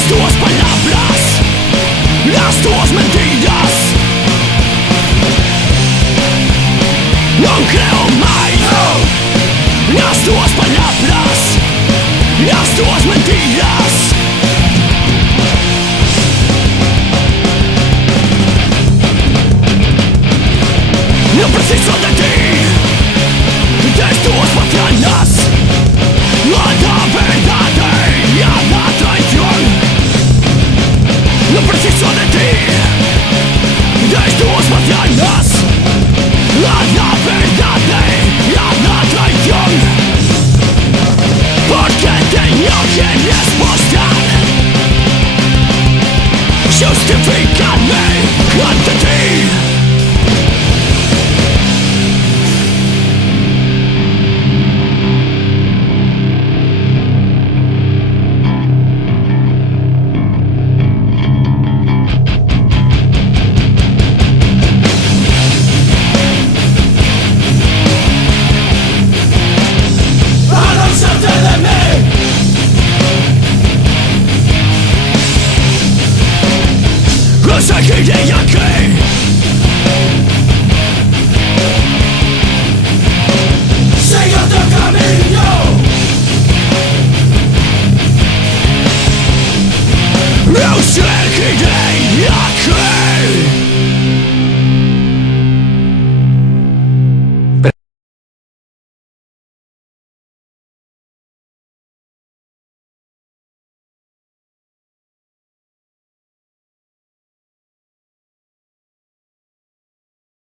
Las tuas palabras, las tuas mentiras. Non creo mai nas tuas palabras, nas tuas mentiras. Non preciso de ti, das tuas patrañas, a da verdade e a da traición. Non preciso de ti, das tuas patrañas, a da verdade e a da traición. Porque teño que respostar, justificarme ante ti.